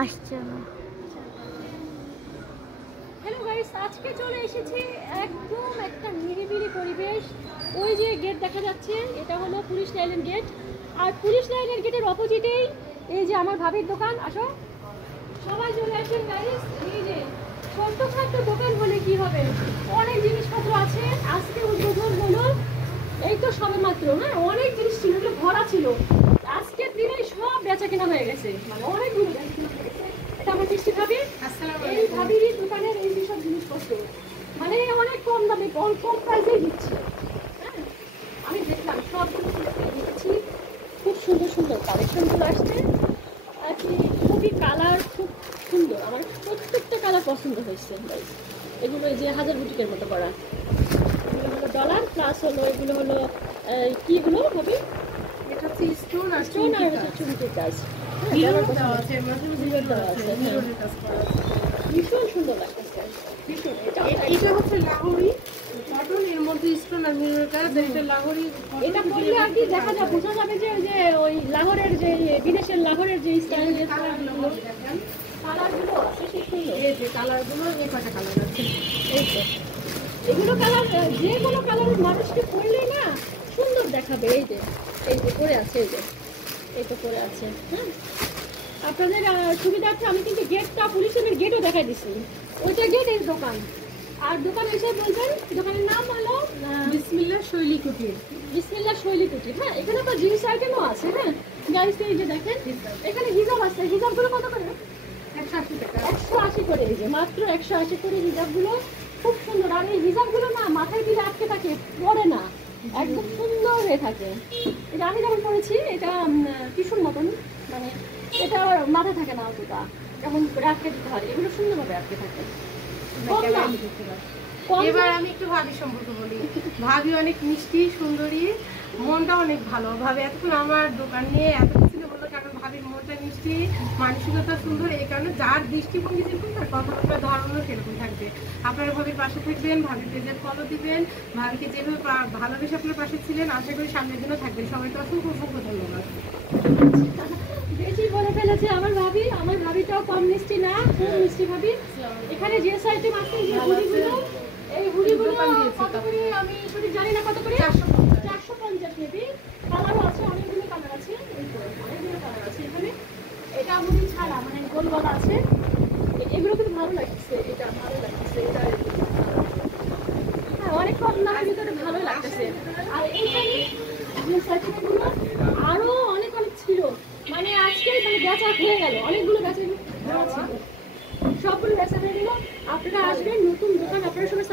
আসছে না। Hello guys, আজকে চলে এসেছি একদম একটা নিরিবিলি পরিবেশ। ওই যে গেট দেখা যাচ্ছে, এটা হলো পুলিশ লাইনের গেট। আর পুলিশ লাইনের গেটের অপোজিটেই এই যে আমার ভাবির দোকান। আসো সবাই চলে আসেন গাইস। এই যে ছোট্টখাটো দোকান হলে কি হবে, অনেক জিনিসপত্র আছে। আজকে উদ্বোধন হলো, এই তো সবে মাত্র। হ্যাঁ, অনেক জিনিস ছিল, এগুলো ভরা ছিল। আজকের দিনে সব বেচা কেনা হয়ে গেছে, মানে অনেকগুলো বেচা কেনা হয়ে গেছে। এটা আমার মিষ্টি ভাবি, এই ভাবির দোকানের এই সব জিনিসপত্র মানে অনেক কম দামে, কম প্রাইসেই দিচ্ছি। হ্যাঁ, আমি দেখলাম সবগুলো দিচ্ছি। খুব সুন্দর সুন্দর কালেকশনগুলো আসছে আর কি, খুবই কালার খুব সুন্দর। আমার প্রত্যেকটা কালার পছন্দ হয়েছে। এগুলো এই যে হাজার বুটিকের মতো করা, এগুলো হলো ডলার প্লাস হলো, এগুলো হলো কিগুলো হবে, এটা হচ্ছে স্টোন আর স্টোন আর হচ্ছে চুমকির কাজ। ভীষণ সুন্দর লাগতেছে, ভীষণ। এটা হচ্ছে লাহোরি কটন, এর মধ্যে স্টোন আর মিরর কাজ। এটা লাহোরি, এটা পরলে আর কি দেখা যায়, বোঝা যাবে যে ওই লাহোরের যে বিদেশের লাহোরের যে স্টাইলের কালারগুলো দেখেন, কালারগুলো আছে সেই সুন্দর। এই যে কালারগুলো, এই কটা কালার আছে। এই তো এগুলো কালার, যে কোনো কালারের মানুষকে পরলে না সুন্দর দেখাবে। এই যে পরে আছে, এই তো পরে আছে। হ্যাঁ, আপনাদের সুবিধার্থে আমি কিন্তু গেটটা, পুলিশের গেটও দেখাই দিচ্ছি। ওইটা গেট, এই দোকান। আর দোকান এসে বলবেন, দোকানের নাম হলো বিসমিল্লাহ শৈলী কুটির। বিসমিল্লাহ শৈলী কুটির। হ্যাঁ, এখানে তো জিন্স আইটেমও আছে। হ্যাঁ গাইস, এই যে দেখেন এখানে হিজাব আছে। হিজাবগুলো কত করে? 180 টাকা। 180 করে। এই যে মাত্র 180 করে হিজাবগুলো, খুব সুন্দর। আর এই হিজাবগুলো না মাথায় দিলে আটকে থাকে, পড়ে না, একদম সুন্দর হয়ে থাকে। এটা আমি যখন পরেছি, এটা টিস্যুর মতন, মানে এটা মাথায় থাকে না অতটা, যেমন করে আটকে দিতে হয়। এগুলো সুন্দরভাবে আটকে থাকে। এবার আমি একটু ভাবি সম্পর্কে বলি। ভাবি অনেক মিষ্টি সুন্দরী, মনটা অনেক ভালো। ভাবি এতক্ষণ আমার দোকান নিয়ে এত কিছু বললো, কারণ ভাবির মনটা মিষ্টি, মানসিকতা সুন্দর। এই কারণে যার দৃষ্টিভঙ্গি যেরকম, তার কথাবার্তা ধরনও সেরকম থাকবে। আপনারা ভাবির পাশে থাকবেন, ভাবির পেজের ফলো দিবেন, ভাবিকে যেভাবে ভালোবেসে আপনার পাশে ছিলেন, আশা করি সামনের দিনও থাকবেন। সবাইকে অসংখ্য অসংখ্য ধন্যবাদ। বেশি বলে ফেলেছে আমার ভাবি। আমার ভাবিটাও কম মিষ্টি না, খুব মিষ্টি ভাবি। এখানে যে আইটেম আছে, যে হুডিগুলো, এই হুডিগুলো কত করে আমি সঠিক জানি না, কত করে? 450 মেবি। কালারও আছে, অনেকগুলো কালার আছে, অনেকগুলো কালার আছে এখানে। এটা হুডি ছাড়া, মানে গোল গলা আছে। এগুলো কিন্তু ভালো লাগছে, এটা ভালো লাগছে, এটা হ্যাঁ অনেক কম দামের ভিতরে ভালো লাগতেছে। আর এইখানে সাইকেলগুলো আরো অনেক ছিল, মানে আজকে মানে বেচা হয়ে গেল, অনেকগুলো বেচা ছিল, সবগুলো বেচা হয়ে গেল। আপনারা আসবেন, নতুন দোকান আপনারা সবাই